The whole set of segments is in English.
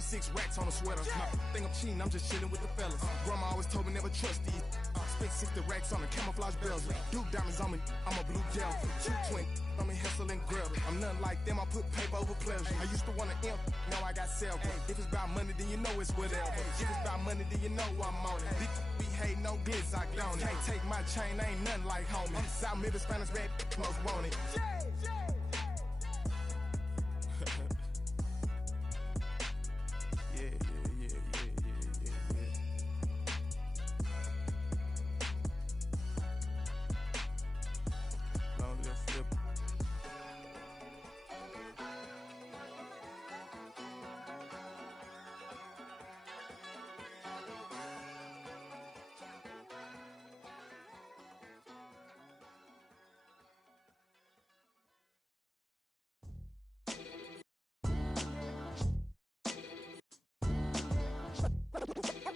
L 6 racks on a sweater. My thing I'm cheating, I'm just chilling with the fellas. Grandma always told me never trust these. Spent 60 racks on a camouflage bells. Duke diamonds on me, I'm a blue gel. 220, I'm in Hessel and Grill. I'm nothing like them, I put paper over pleasure. I used to want to imp, now I got self. If it's about money, then you know it's whatever. If it's about money, then you know I'm on it. Be hate no glitz, I don't. Can't take my chain, ain't nothing like homie. South Middle Spanish red, most want it.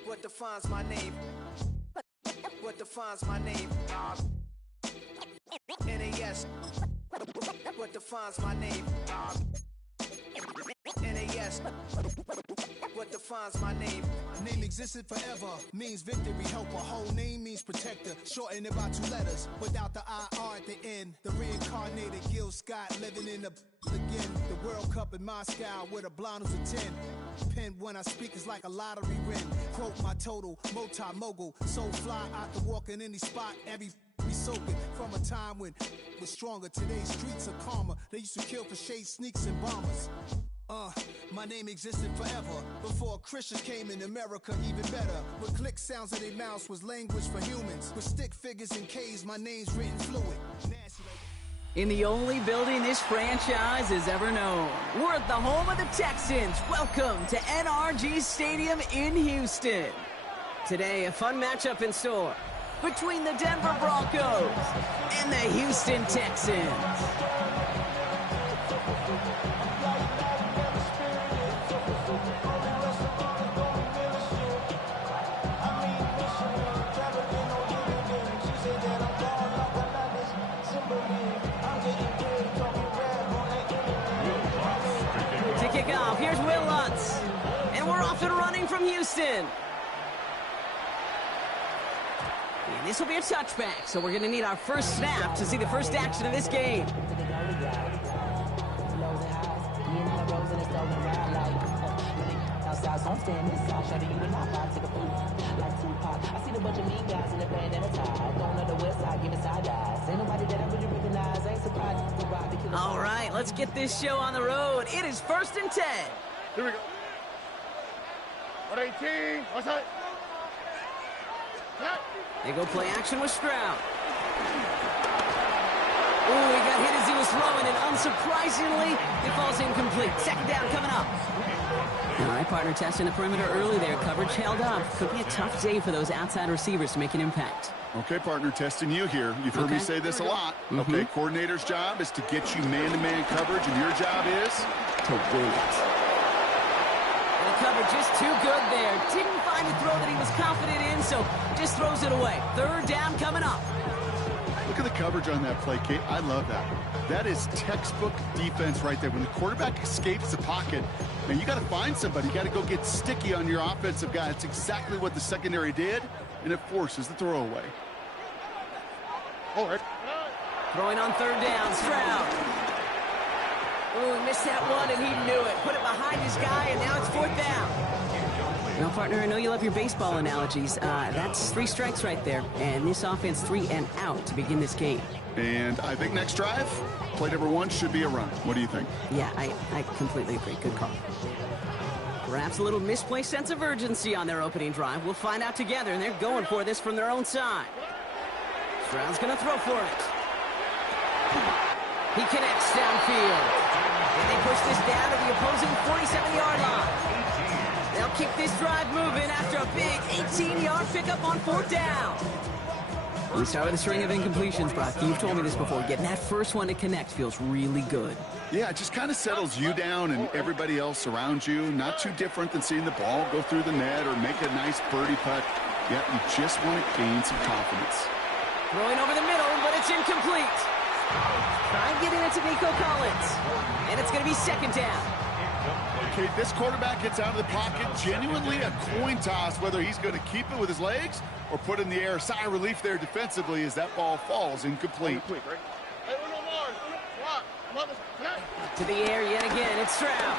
What defines my name? What defines my name? NAS. What defines my name? NAS. What defines my name? Name existed forever, means victory, helper. Whole name means protector, shortened it by 2 letters, without the IR at the end. The reincarnated Gil Scott, living in the again. The World Cup in Moscow, with a blonde who's a 10. Pen when I speak is like a lottery win. Quote my total, multi-mogul, so fly, I can walk in any spot, every be soaking from a time when was stronger. Today's streets are calmer. They used to kill for shade sneaks and bombers. My name existed forever before Christians came in America, even better. With click sounds of their mouths was language for humans. With stick figures and K's, my name's written fluid. In the only building this franchise has ever known. We're at the home of the Texans. Welcome to NRG Stadium in Houston. Today, a fun matchup in store between the Denver Broncos and the Houston Texans. To kick off, here's Will Lutz. And we're off and running from Houston. And this will be a touchback, so we're going to need our first snap to see the first action of this game. All right, let's get this show on the road. It is 1st and 10. Here we go. 118. What's that? They go play action with Stroud. Ooh, he got hit as he was throwing, and unsurprisingly, it falls incomplete. 2nd down coming up. All right, partner, testing the perimeter early there. Coverage held up. Could be a tough day for those outside receivers to make an impact. Okay, partner, testing you here. You've heard me say this a lot. Okay, coordinator's job is to get you man-to-man coverage, and your job is to win it. And the coverage just too good there. Didn't find the throw that he was confident in, so just throws it away. 3rd down coming up. Look at the coverage on that play, Kate. I love that. That is textbook defense right there. When the quarterback escapes the pocket, man, you got to find somebody. You got to go get sticky on your offensive guy. That's exactly what the secondary did, and it forces the throwaway. All right. Throwing on 3rd down, Stroud. Ooh, he missed that one, and he knew it. Put it behind his guy, and now it's 4th down. Now, partner, I know you love your baseball analogies. That's 3 strikes right there, and this offense 3 and out to begin this game. And I think next drive, play number 1 should be a run. What do you think? Yeah, I completely agree. Good call. Perhaps a little misplaced sense of urgency on their opening drive. We'll find out together, and they're going for this from their own side. Stroud's going to throw for it. He connects downfield. And they push this down to the opposing 47-yard line. They'll keep this drive moving after a big 18-yard pickup on 4th down. We start with a string of incompletions, Brock. You've told me this before. Getting that first one to connect feels really good. Yeah, it just kind of settles you down and everybody else around you. Not too different than seeing the ball go through the net or make a nice birdie putt. Yeah, you just want to gain some confidence. Throwing over the middle, but it's incomplete. Try and get in it to Nico Collins. And it's going to be 2nd down. Kate, this quarterback gets out of the pocket, genuinely a coin toss, whether he's going to keep it with his legs or put it in the air. Sigh of relief there defensively as that ball falls incomplete. To the air yet again, it's Stroud.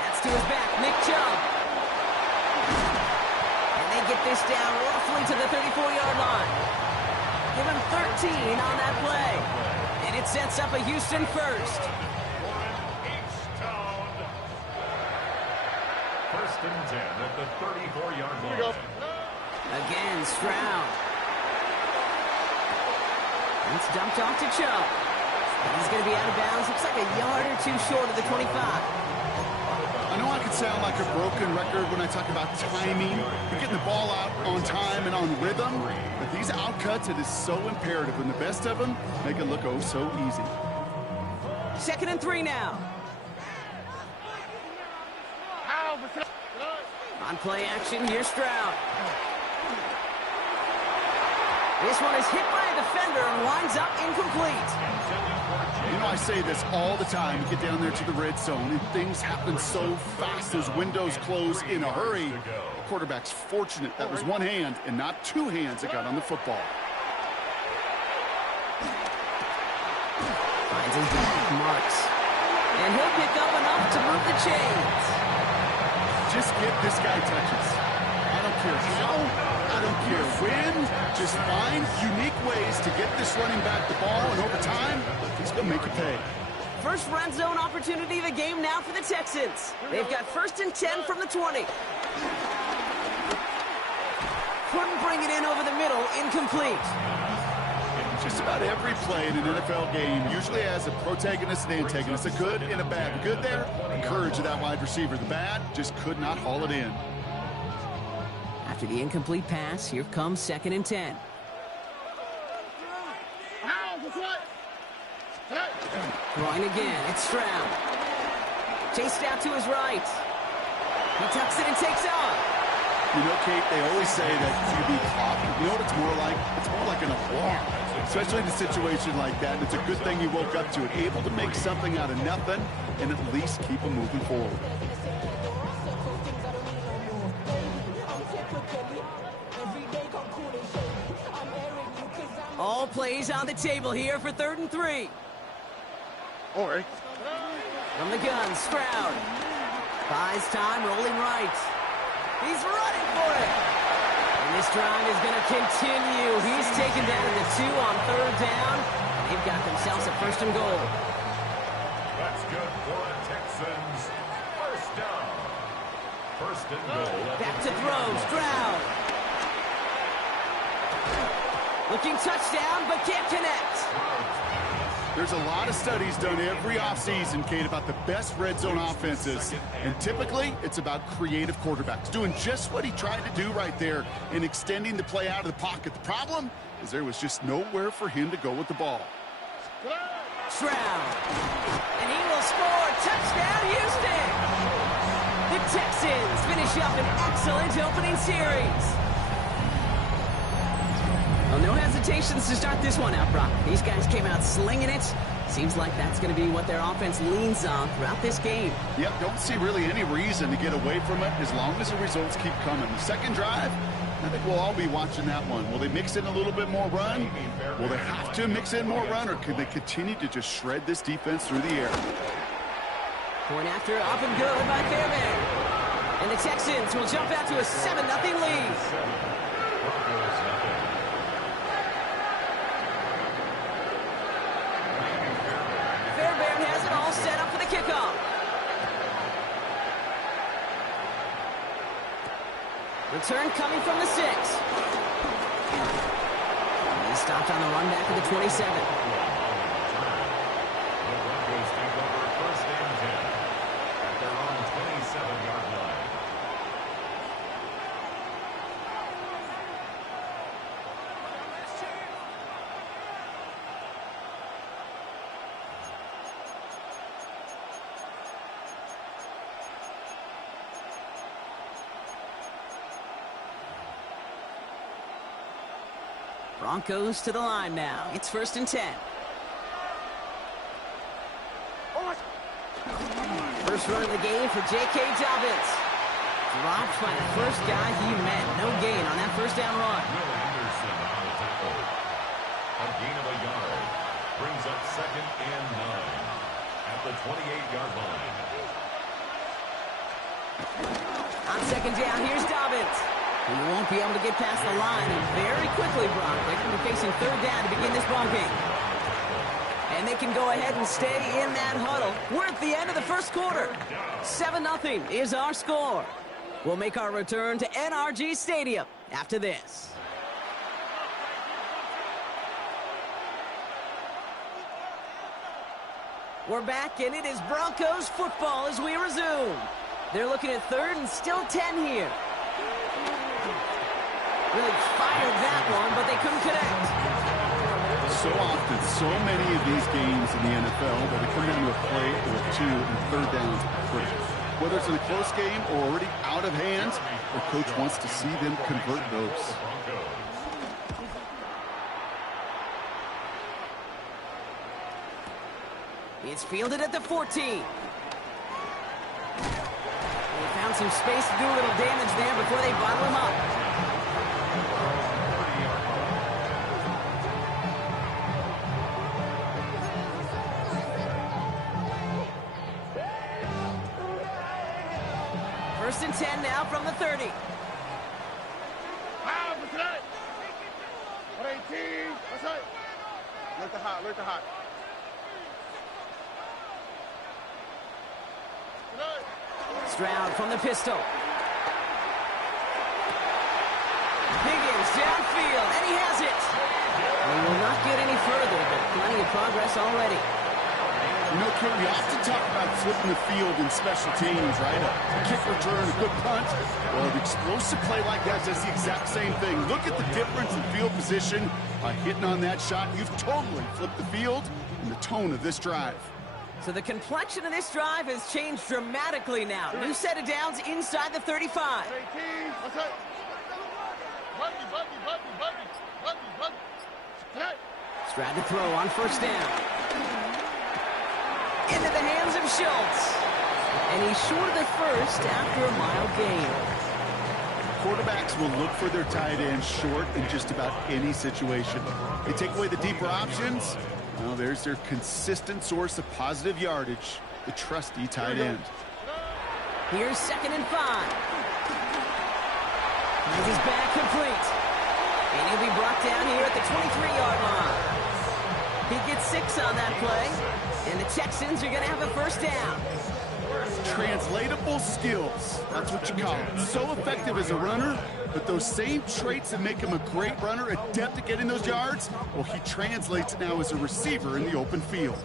That's to his back, Nick Chubb. And they get this down roughly to the 34-yard line. Give him 13 on that play. And it sets up a Houston first. First and 10 at the 34-yard line. Again, Stroud. It's dumped off to Chubb. He's going to be out of bounds. Looks like a yard or two short of the 25. I know I could sound like a broken record when I talk about timing, and getting the ball out on time and on rhythm, but these outcuts, it is so imperative, and the best of them make it look oh so easy. 2nd and 3 now. On play action, here's Stroud. This one is hit by a defender and winds up incomplete. You know, I say this all the time. You get down there to the red zone, and things happen so fast. Those windows close in a hurry. The quarterback's fortunate that was one hand and not two hands that got on the football. Finds his back, marks. And he'll pick up enough to move the chains. Just get this guy touches. I don't care how, I don't care when. Just find unique ways to get this running back the ball, and over time, he's going to make you pay. First red zone opportunity of the game now for the Texans. They've got 1st and 10 from the 20. Couldn't bring it in over the middle, incomplete. Just about every play in an NFL game usually has a protagonist and antagonist, a good and a bad. The good there, encourage that wide receiver. The bad, just could not haul it in. After the incomplete pass, here comes 2nd and 10. Throwing again, it's Stroud. Chased out to his right. He tucks it and takes off. You know, Kate, they always say that QB clock. You know what it's more like? It's more like an alarm, especially in a situation like that. It's a good thing you woke up to it, able to make something out of nothing and at least keep them moving forward. All plays on the table here for 3rd and 3. All right. From the gun, Stroud. Buys time, rolling right. He's running for it. And this drive is going to continue. He's taken down at the 2 on 3rd down. They've got themselves a 1st and goal. That's good for the Texans. 1st down. 1st and goal. Back to throw, Stroud. Looking touchdown, but can't connect. There's a lot of studies done every offseason, Kate, about the best red zone offenses. And typically, it's about creative quarterbacks, doing just what he tried to do right there and extending the play out of the pocket. The problem is there was just nowhere for him to go with the ball. Stroud. And he will score. Touchdown, Houston. The Texans finish up an excellent opening series. Well, no hesitations to start this one out, Brock. These guys came out slinging it. Seems like that's going to be what their offense leans on throughout this game. Yep, don't see really any reason to get away from it as long as the results keep coming. The second drive, I think we'll all be watching that one. Will they mix in a little bit more run? Will they have to mix in more run, or could they continue to just shred this defense through the air? Point after, up and good by Fairbairn. And the Texans will jump out to a 7-0 lead. Kickoff. Return coming from the 6. He stopped on the run back of the 27. The Broncos take over 1st and 10 at their own 27-yard line. Broncos to the line now. It's 1st and 10. First run of the game for J.K. Dobbins. Dropped by the first guy he met. No gain on that first down run. Will Anderson on the tackle. A gain of a yard. Brings up 2nd and 9 at the 28-yard line. On second down, here's Dobbins. He won't be able to get past the line, and very quickly, Brock, they're going to be facing third down to begin this ball game. And they can go ahead and stay in that huddle. We're at the end of the first quarter. 7-0 is our score. We'll make our return to NRG Stadium after this. We're back, and it is Broncos football as we resume. They're looking at third and still 10 here. Really fired that one, but they couldn't connect. So often, so many of these games in the NFL that they come down to a play or two and third downs are critical. Whether it's in a close game or already out of hand, the coach wants to see them convert those. It's fielded at the 14. They found some space to do a little damage there before they bottle him up. First and 10 now from the 30. Alert the hot. Stroud from the pistol. Higgins downfield, and he has it. He will not get any further, but plenty of progress already. You know, Kate, we often talk about flipping the field in special teams, right? A kick return, a good punt. Well, an explosive play like that does the exact same thing. Look at the difference in field position by hitting on that shot. You've totally flipped the field and the tone of this drive. So the complexion of this drive has changed dramatically now. New set of downs inside the 35. Stroud to throw on first down. Into the hands of Schultz. And he's short of the first after a mile gain. Quarterbacks will look for their tight end short in just about any situation. They take away the deeper options. Well, there's their consistent source of positive yardage, the trusty tight end. Here's 2nd and 5. This is back complete. And he'll be brought down here at the 23-yard line. He gets 6 on that play, and the Texans are going to have a first down. Translatable skills, that's what you call it. So effective as a runner, but those same traits that make him a great runner, adept at getting those yards, well, he translates now as a receiver in the open field.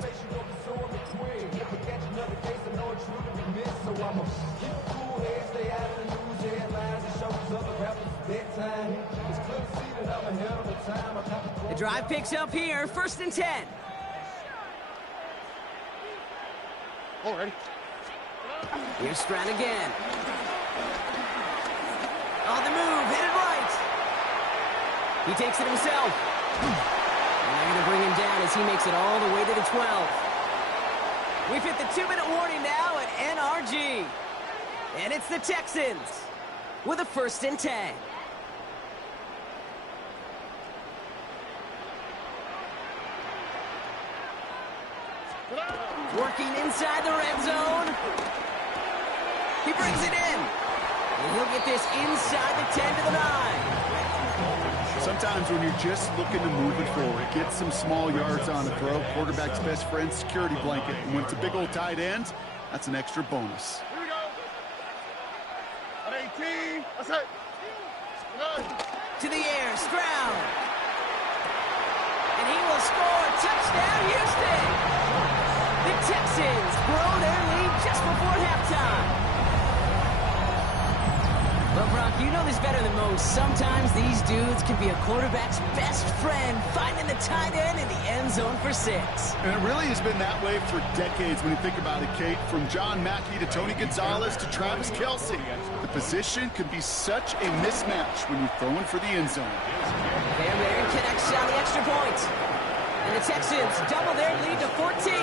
The drive picks up here, 1st and 10. Already. Here's Stroud again. On the move, hit it right. He takes it himself. And they're going to bring him down as he makes it all the way to the 12. We've hit the 2-minute warning now at NRG. And it's the Texans with a 1st and 10. Working inside the red zone. He brings it in. And he'll get this inside the 10 to the 9. Sometimes when you're just looking to move it forward, get some small yards on a throw, quarterback's best friend, security blanket. And when it's a big old tight end, that's an extra bonus. Here we go. At 18. That's it. To the air, Stroud. And he will score. Touchdown, Houston. The Texans grow their lead just before halftime. But, Brock, you know this better than most. Sometimes these dudes can be a quarterback's best friend, finding the tight end in the end zone for 6. And it really has been that way for decades when you think about it, Kate. From John Mackey to Tony Gonzalez to Travis Kelce. The position can be such a mismatch when you're throwing for the end zone. Van Maren connects on the extra point. And the Texans double their lead to 14.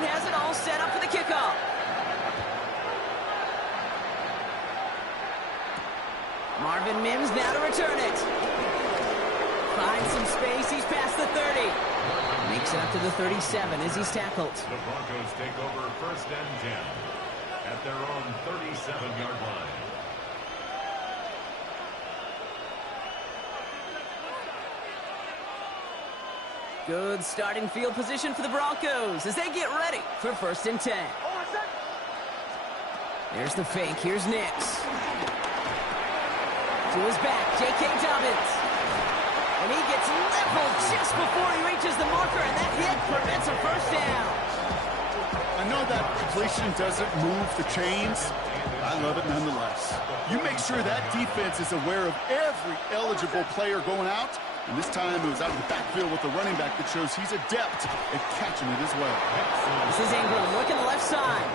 Brown has it all set up for the kickoff. Marvin Mims now to return it. Finds some space. He's past the 30. Makes it up to the 37 as he's tackled. The Broncos take over 1st and 10 at their own 37-yard line. Good starting field position for the Broncos as they get ready for 1st and 10. There's the fake. Here's Nix. To his back, J.K. Dobbins. And he gets leveled just before he reaches the marker, and that hit prevents a 1st down. I know that completion doesn't move the chains. I love it nonetheless. You make sure that defense is aware of every eligible player going out. And this time it was out of the backfield with the running back that shows he's adept at catching it as well. This is Ingram working the left side.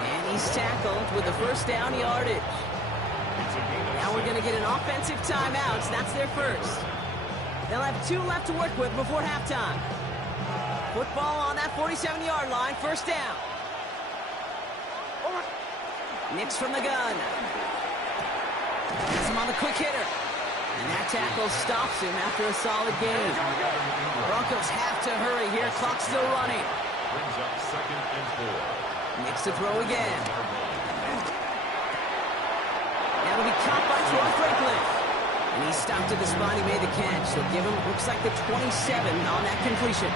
And he's tackled with the 1st down yardage. Now we're going to get an offensive timeout. That's their first. They'll have 2 left to work with before halftime. Football on that 47-yard line. 1st down. Nix from the gun. Has him on the quick hitter. And that tackle stops him after a solid gain. Broncos have to hurry here. Clock still running. Brings up 2nd and 4. Nix to throw again. That'll be caught by Troy Franklin. And he stopped at the spot. He made the catch. They'll give him, looks like the 27 on that completion.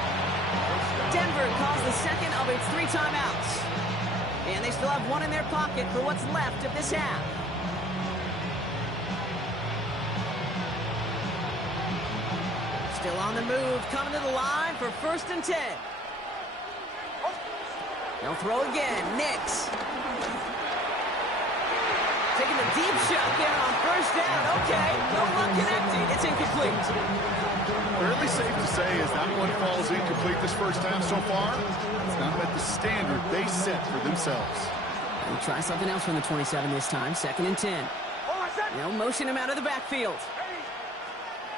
Denver calls the second of its 3 timeouts. And they still have 1 in their pocket for what's left of this half. Still on the move, coming to the line for 1st and 10. They'll throw again. Nix. Taking the deep shot there on 1st down. Okay, no one connecting. It's incomplete. Fairly safe to say as that one falls incomplete this first half so far, it's not met the standard they set for themselves. We'll try something else from the 27 this time. 2nd and 10. They'll motion him out of the backfield.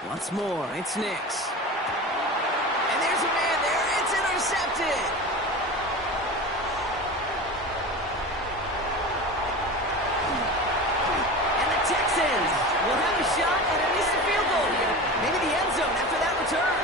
Once more, it's Nix. And there's a man there. It's intercepted. And the Texans will have a shot at least a field goal here. Maybe the end zone after that return.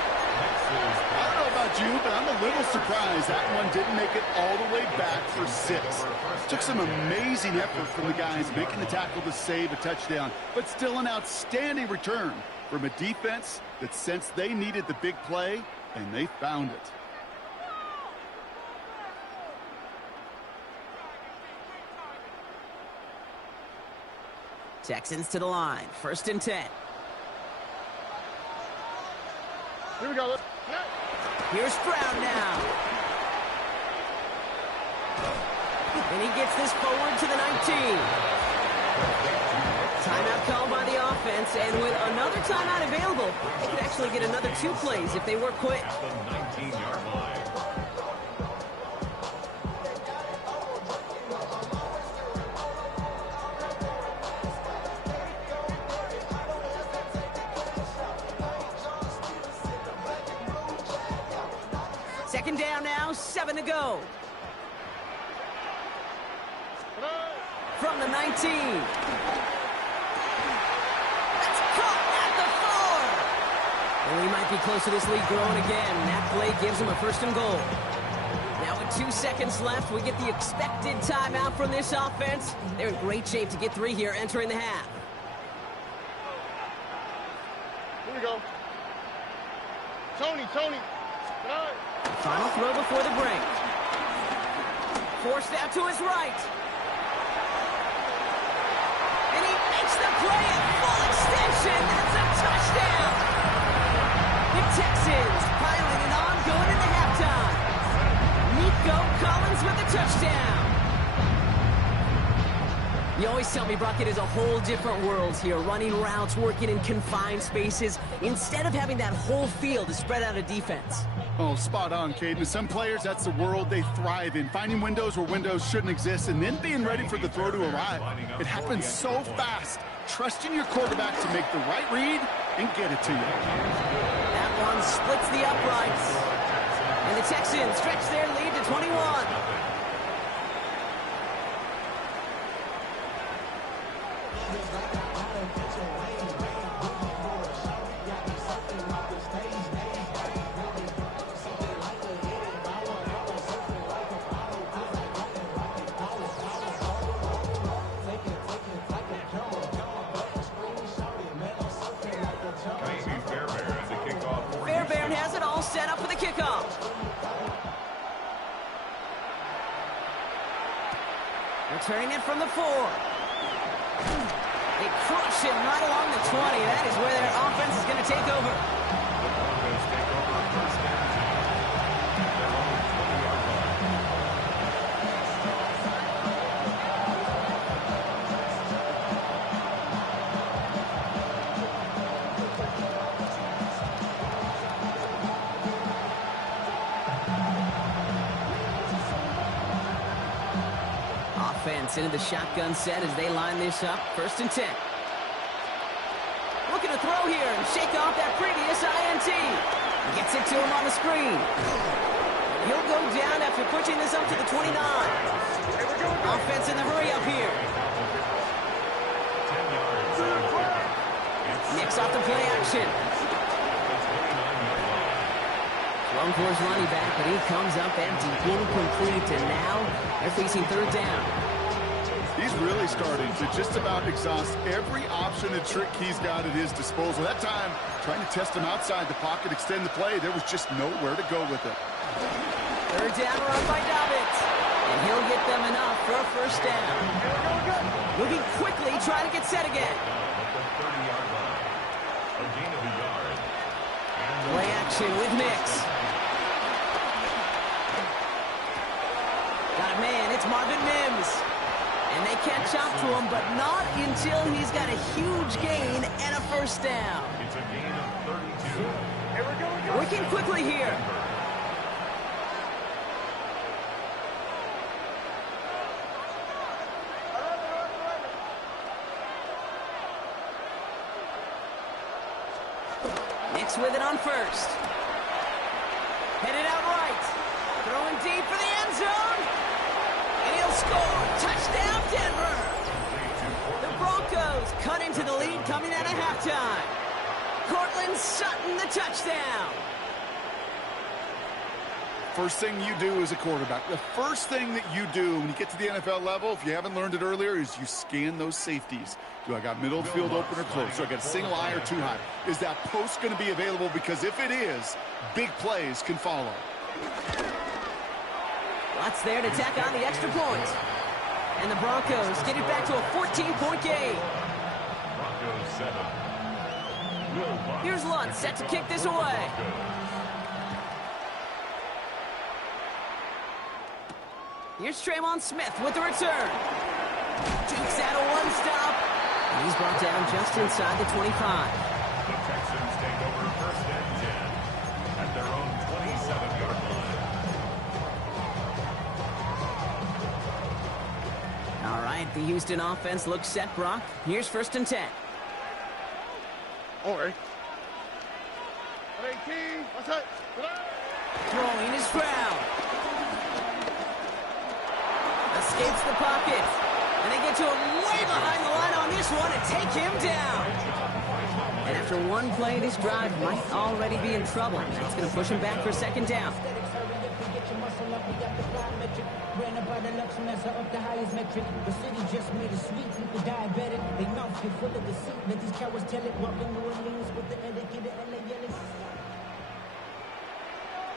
I don't know about you, but I'm a little surprised that one didn't make it all the way back for 6. Took some amazing effort from the guys making the tackle to save a touchdown, but still an outstanding return from a defense that sensed they needed the big play, and they found it. Texans to the line. 1st and 10. Here we go. Here's Brown now. And he gets this forward to the 19. Timeout called by the offense, and with another timeout available, they could actually get another 2 plays if they work quick. At the 19-yard line. Second down now, 7 to go. From the 19. That's caught at the 4. And we might be close to this lead growing again. That play gives them a 1st and goal. Now with 2 seconds left, we get the expected timeout from this offense. They're in great shape to get 3 here entering the half. Here we go. Tony. Good eye. Final throw before the break. Forced out to his right. And he makes the play at full extension. That's a touchdown. The Texans piling it on going into halftime. Nico Collins with the touchdown. You always tell me, Brock, it is a whole different world here. Running routes, working in confined spaces, instead of having that whole field to spread out a defense. Oh, spot on, Caden. Some players, that's the world they thrive in. Finding windows where windows shouldn't exist and then being ready for the throw to arrive. It happens so fast. Trusting your quarterback to make the right read and get it to you. That one splits the uprights. And the Texans stretch their lead to 21. Fairbairn has it all set up for the kickoff. Returning it from the 4. They crush him right along the 20. That is where their offense is going to take over. The Broncos take over first and 10 at their own 20-yard line. Offense into the shotgun set as they line this up. First and 10. Looking to throw here and shake off that previous INT. Gets it to him on the screen. He'll go down after pushing this up to the 29. Offense in the hurry up here. 10 yards. Mix off the play action. Thrown for his running back, but he comes up empty, incomplete, and now they're facing third down. He's really starting to just about exhaust every option and trick he's got at his disposal. That time, trying to test him outside the pocket, extend the play, there was just nowhere to go with it. Third down run by Dobbins, and he'll get them enough for a first down. Moving quickly, trying to get set again. At the 30-yard line. A gain of a yard. Play action with Mix. Got a man, it's Marvin Mims. And they catch up to him, but not until he's got a huge gain and a first down. It's a gain of 32. Working quickly here. Mix with it on first. Headed out right. Throwing deep for the end zone. And he'll score. Touchdown, Denver. The Broncos cut into the lead coming out of halftime. Cortland Sutton, the touchdown. First thing you do as a quarterback, the first thing that you do when you get to the NFL level, if you haven't learned it earlier, is you scan those safeties. Do I got middle field open or close? Do I got a single eye or too high? Is that post going to be available? Because if it is, big plays can follow. Watts there to tack on the extra point. And the Broncos get it back to a 14-point game. Broncos 7. Here's Lutz set to kick this away. Here's Tremon Smith with the return. Jukes out a one-stop. And he's brought down just inside the 25. The Texans take over first and 10 at their own 27-yard line. All right, the Houston offense looks set, Brock. Here's first and 10. All right. 18. What's that? Throwing is Stroud. Escapes the pocket. And they get to him way behind the line on this one and take him down. And after one play, this drive might already be in trouble. That's going to push him back for second down.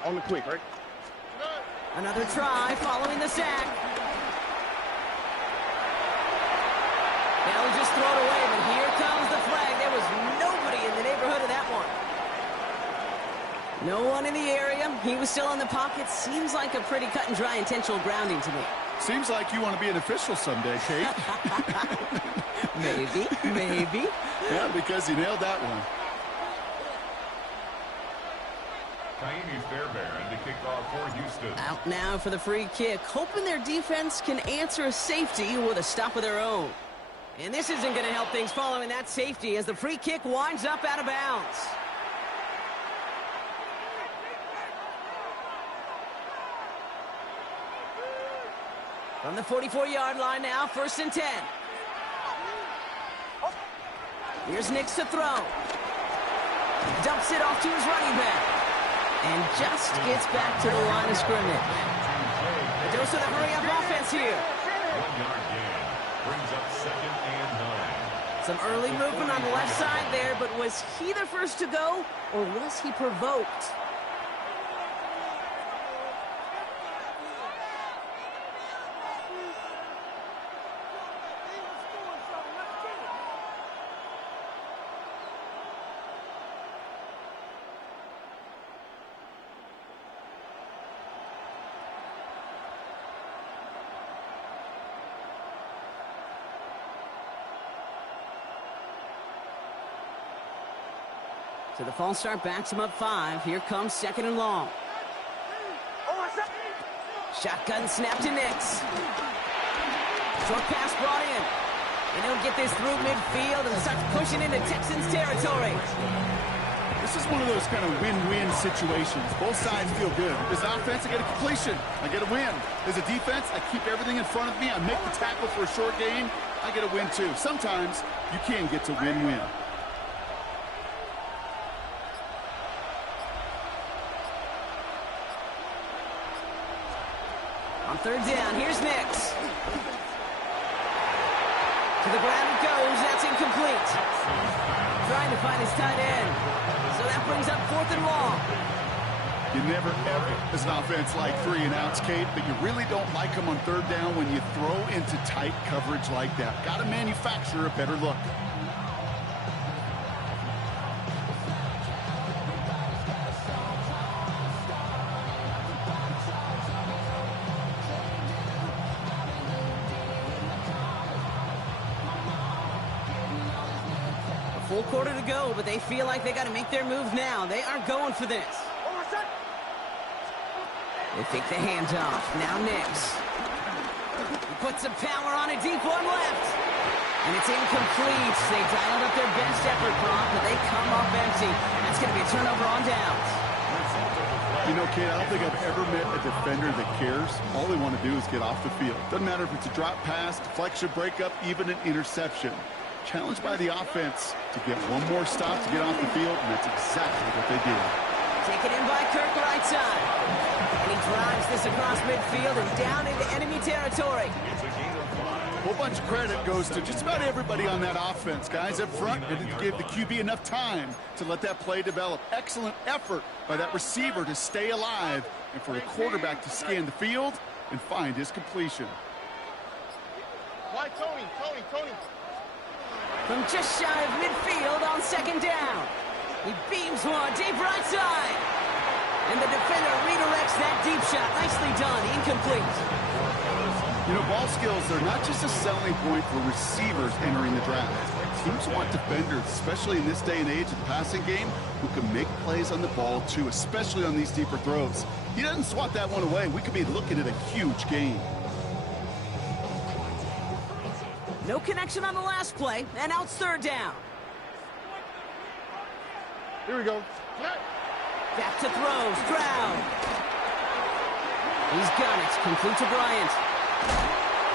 On the quick, right? Another try following the sack. They'll just throw it away, but here comes the flag. There was nobody in the neighborhood of that one. No one in the area. He was still in the pocket. Seems like a pretty cut and dry intentional grounding to me. Seems like you want to be an official someday, Kate. Maybe. Yeah, because you nailed that one. Ka'imi Fairbairn to kick off for Houston. Out now for the free kick, hoping their defense can answer a safety with a stop of their own. And this isn't going to help things following that safety as the free kick winds up out of bounds. From the 44-yard line now, 1st and 10. Here's Nix to throw. Dumps it off to his running back. And just gets back to the line of scrimmage. A dose of the hurry-up offense here. 1-yard gain. Brings up 2nd and 9. Some early movement on the left side there, but was he the first to go, or was he provoked? So the false start backs him up 5. Here comes 2nd and long. Shotgun snap to Nix. Short pass brought in. And he'll get this through midfield and starts pushing into Texans territory. This is one of those kind of win-win situations. Both sides feel good. As an offense, I get a completion. I get a win. As a defense, I keep everything in front of me. I make the tackle for a short gain. I get a win too. Sometimes you can get to win-win. On 3rd down, here's Nix. To the ground it goes. That's incomplete. Trying to find his tight end. So that brings up 4th and long. You never, ever, as an offense, like 3 and outs, Kate, but you really don't like them on 3rd down when you throw into tight coverage like that. Got to manufacture a better look. Full quarter to go, but they feel like they got to make their move now. They are going for this. They take the handoff. Now Nix. He puts some power on it, deep one left. And it's incomplete. They dialed up their best effort, Brock, but they come up empty. That's going to be a turnover on downs. You know, Kate, I don't think I've ever met a defender that cares. All they want to do is get off the field. Doesn't matter if it's a drop pass, deflection, breakup, even an interception. Challenged by the offense to get one more stop to get off the field, and that's exactly what they did. Taken in by Kirk right side. And he drives this across midfield and down into enemy territory. A whole bunch of credit goes to just about everybody on that offense. Guys up front didn't give the QB enough time to let that play develop. Excellent effort by that receiver to stay alive and for the quarterback to scan the field and find his completion. Why, Tony? From just shy of midfield on 2nd down. He beams one deep right side. And the defender redirects that deep shot. Nicely done. Incomplete. You know, ball skills are not just a selling point for receivers entering the draft. Teams want defenders, especially in this day and age of the passing game, who can make plays on the ball too, especially on these deeper throws. He doesn't swat that one away. We could be looking at a huge game. No connection on the last play, and out 3rd down. Here we go. Back to throw, Stroud. He's got it, complete to Bryant.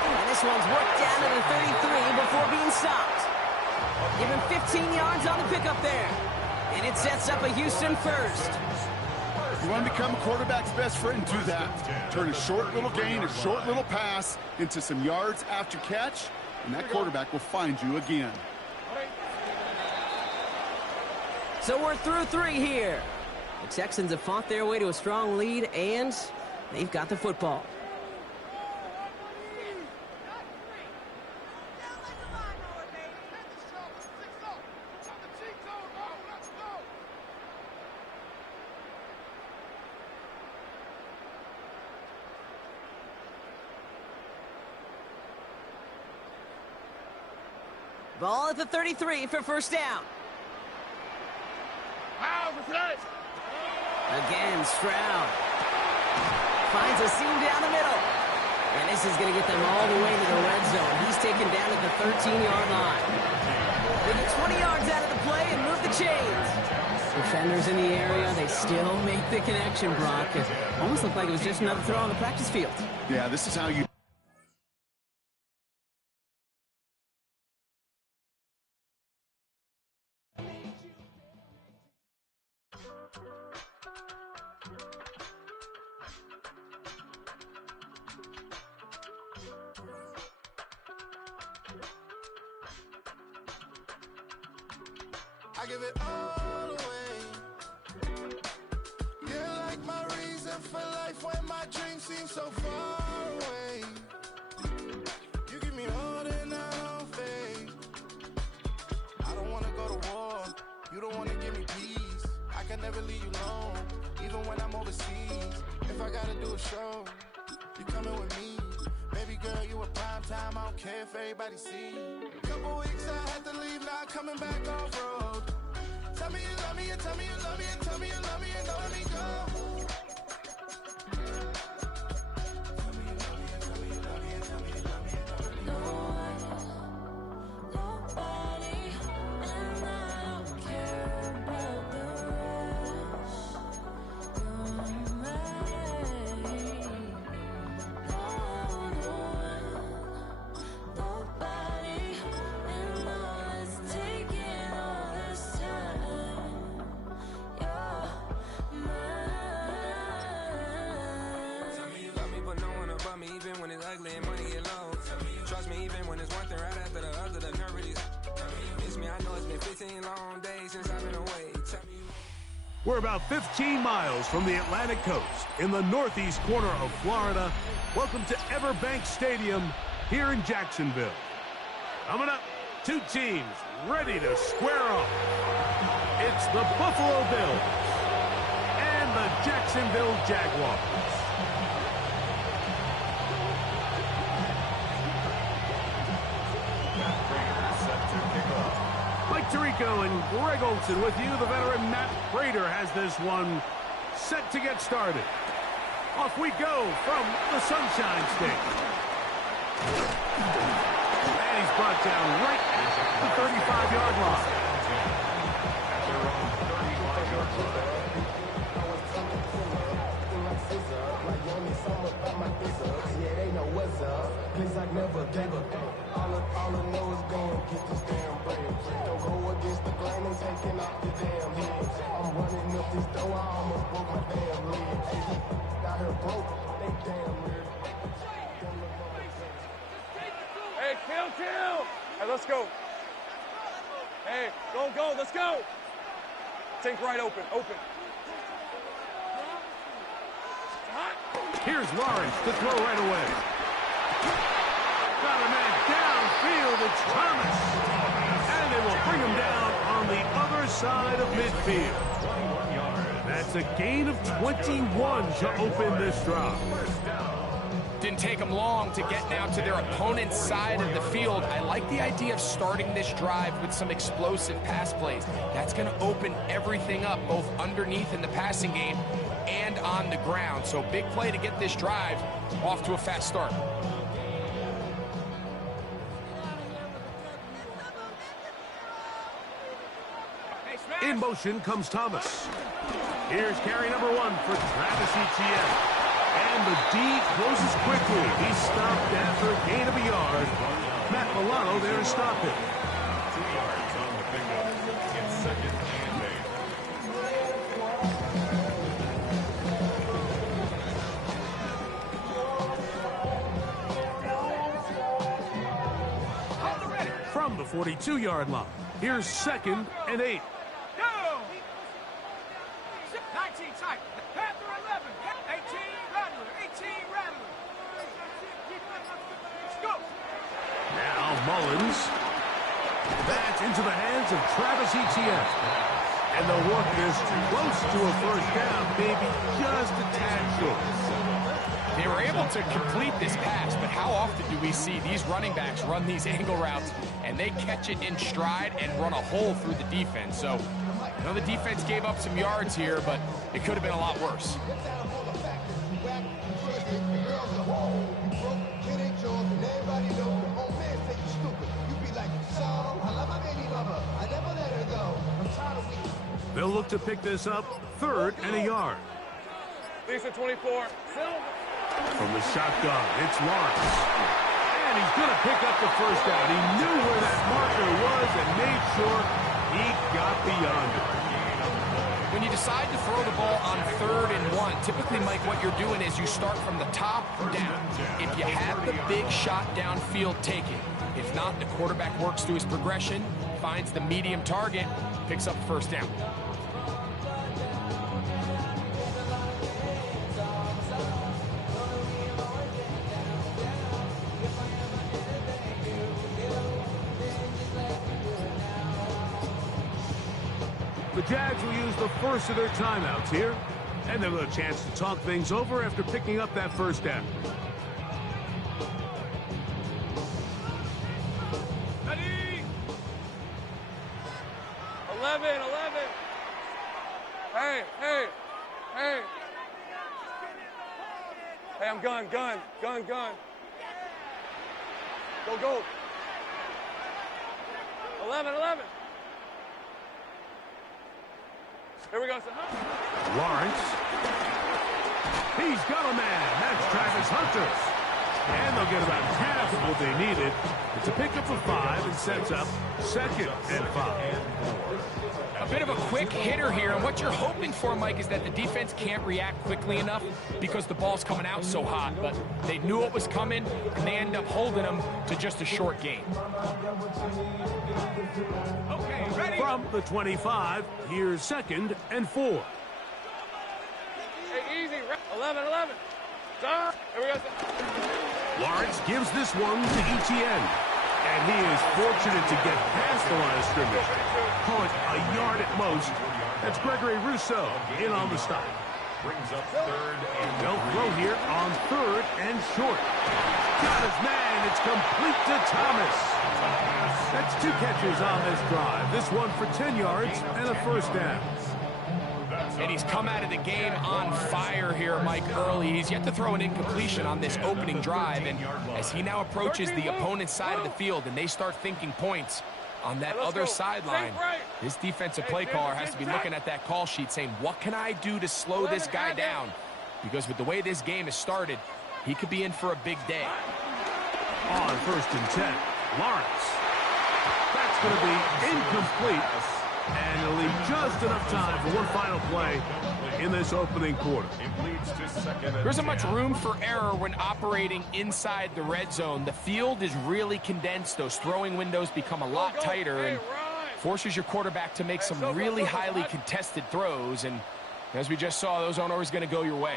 And this one's worked down to the 33 before being stopped. Give him 15 yards on the pickup there. And it sets up a Houston 1st. You want to become a quarterback's best friend, do that. Turn a short little gain, a short little pass into some yards after catch, and that quarterback will find you again. So we're through 3 here. The Texans have fought their way to a strong lead, and they've got the football. Ball at the 33 for 1st down. Again, Stroud finds a seam down the middle. And this is going to get them all the way to the red zone. He's taken down at the 13-yard line. They get 20 yards out of the play and move the chains. Defenders in the area, they still make the connection, Brock. It almost looked like it was just another throw on the practice field. Yeah, this is how you I give it all away. You're like my reason for life when my dreams seem so far away. You give me all that I don't fade. I don't wanna go to war. You don't wanna give me peace. I can never leave you alone, even when I'm overseas. If I gotta do a show, you coming with me. Baby girl, you a prime time. I don't care if everybody see. Couple weeks I had to leave, now coming back off road. Tell me you love me, and tell me you love me, and tell me you love me, and don't let me go. Even when it's ugly and money get low. Trust me, even when it's one thing right after the other, the nerve really miss me. I know it's been 15 long days since I've been away. Tell me. We're about 15 miles from the Atlantic coast in the northeast corner of Florida. Welcome to Everbank Stadium here in Jacksonville. Coming up, two teams ready to square off. It's the Buffalo Bills and the Jacksonville Jaguars. Mike Tirico and Greg Olson with you. The veteran Matt Prater has this one set to get started. Off we go from the Sunshine State. And he's brought down right at the 35-yard line. All I know is going to get this damn bread. Don't go against the grain and taking off the damn head. I'm running up this door, I almost broke my damn leg. Got her broke, they damn weird. Hey, kill! Hey, let's go. Hey, go, let's go. Think right, open. Here's Lawrence to throw right away. Got a man downfield, it's Thomas. And they will bring him down on the other side of midfield. That's a gain of 21 to open this drive. Didn't take them long to get now to their opponent's side of the field. I like the idea of starting this drive with some explosive pass plays. That's going to open everything up, both underneath in the passing game and on the ground. So big play to get this drive off to a fast start. In motion comes Thomas. Here's carry number 1 for Travis Etienne. And the D closes quickly. He's stopped after a gain of a yard. Matt Milano there to stop it. 2 yards on the pickup. It's second and 8. From the 42-yard line, here's second and 8. Go! 19 tight. Panther 11. 18 Rattler. 18 Rattler. Let's go. Now Mullins. That's into the hands of Travis Etienne. And they'll work this close to a first down, maybe just a tad short. They were able to complete this pass, but how often do we see these running backs run these angle routes and they catch it in stride and run a hole through the defense? So, I know the defense gave up some yards here, but it could have been a lot worse. They'll look to pick this up, 3rd and a yard. Lisa 24. From the shotgun, it's Lawrence. And he's going to pick up the first down. He knew where that marker was and made sure he got beyond it. When you decide to throw the ball on 3rd and 1, typically, Mike, what you're doing is you start from the top down. If you have the big shot downfield, take it. If not, the quarterback works through his progression, finds the medium target, picks up first down. The Jags will use the first of their timeouts here, and they'll have a chance to talk things over after picking up that first down. Ready? 11. Hey. Hey, I'm gun. Go. 11. Here we go, son. Lawrence. He's got a man. That's Travis Hunter. And they'll get about half of what they needed. It's a pickup of 5 and sets up 2nd and 5. A bit of a quick hitter here, and what you're hoping for, Mike, is that the defense can't react quickly enough because the ball's coming out so hot, but they knew it was coming, and they end up holding them to just a short gain. Okay, ready? From the 25, here's 2nd and 4. Hey, easy. 11. Son. Here we go, son. Lawrence gives this one to Etienne, and he is fortunate to get past the line of scrimmage. Call it a yard at most. That's Gregory Rousseau in on the stop. Brings up 3rd and They'll throw here on 3rd and short. Got his man. It's complete to Thomas. That's 2 catches on this drive. This one for 10 yards and a first down. And he's come out of the game on fire here, Mike, early. He's yet to throw an incompletion on this opening drive, and as he now approaches the opponent's side of the field and they start thinking points on that other sideline, this defensive play caller has to be looking at that call sheet saying, what can I do to slow this guy down? Because with the way this game has started, he could be in for a big day. On 1st and 10, Lawrence. That's going to be incomplete. And it'll leave just enough time for one final play in this opening quarter. There isn't much room for error when operating inside the red zone. The field is really condensed. Those throwing windows become a lot tighter and forces your quarterback to make some really highly contested throws. And as we just saw, those aren't always going to go your way.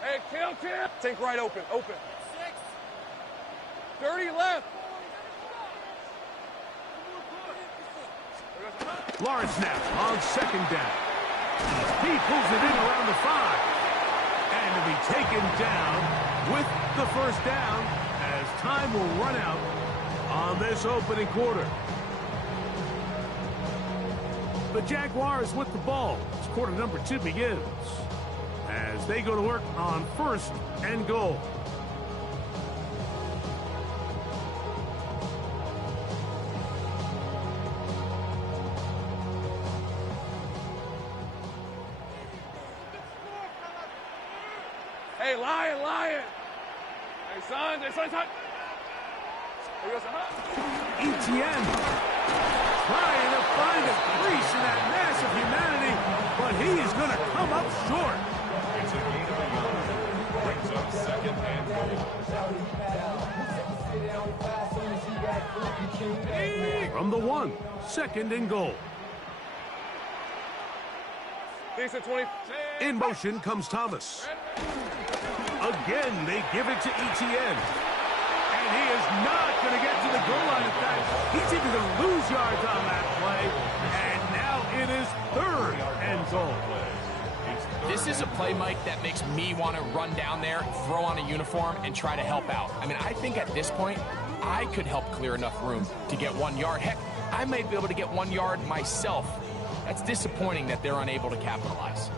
Hey, kill. Think right, open. 30 left. Lawrence now on 2nd down. He pulls it in around the 5. And to be taken down with the first down as time will run out on this opening quarter. The Jaguars with the ball as quarter number 2 begins as they go to work on 1st and goal. Hey, Lion. Hey, son. Here goes, Etienne trying to find a crease in that mass of humanity, but he is going to come up short. It's a gain of a yard. Brings up 2nd and goal. From the 1, 2nd and goal. Decent 20. In motion comes Thomas. Again, they give it to Etienne. And he is not going to get to the goal line. In fact, he's even going to lose yards on that play. And now it is 3rd and goal. This is a play, Mike, that makes me want to run down there, throw on a uniform, and try to help out. I mean, I think at this point, I could help clear enough room to get 1 yard. Heck, I might be able to get 1 yard myself. That's disappointing that they're unable to capitalize.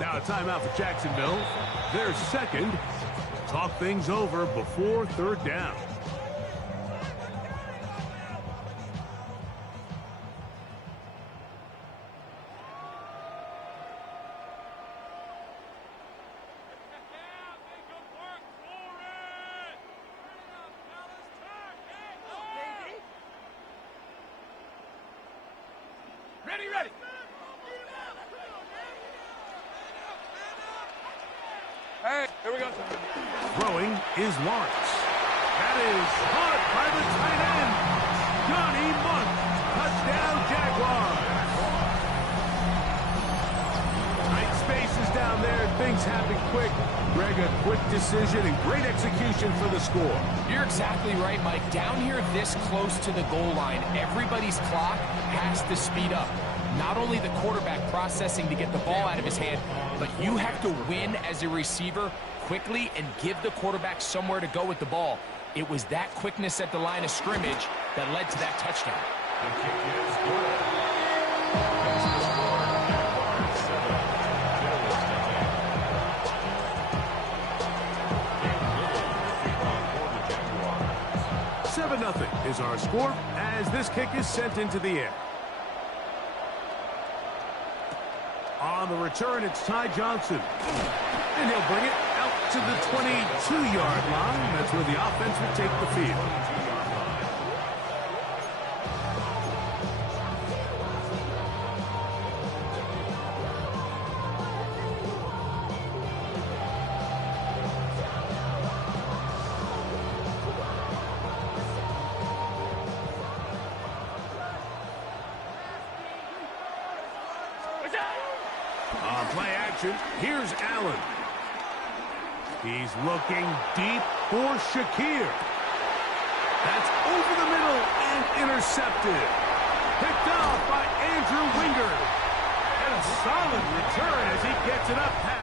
Now a timeout for Jacksonville. Their 2nd. Talk things over before 3rd down. Ready. Here we go. Throwing is Lawrence. That is caught by the tight end, Johnny Munt. Touchdown, Jaguars. Tight spaces down there. Things happen quick. Greg, a quick decision and great execution for the score. You're exactly right, Mike. Down here this close to the goal line, everybody's clock has to speed up. Not only the quarterback processing to get the ball out of his hand, but you have to win as a receiver quickly and give the quarterback somewhere to go with the ball. It was that quickness at the line of scrimmage that led to that touchdown. The kick is good. That's the score. Jaguars 7, Bills nothing. 7-0 is our score as this kick is sent into the air. On the return, it's Ty Johnson. And he'll bring it out to the 22-yard line. That's where the offense will take the field. On play action, here's Allen. He's looking deep for Shakir. That's over the middle and intercepted. Picked off by Andrew Wingard. And a solid return as he gets it up past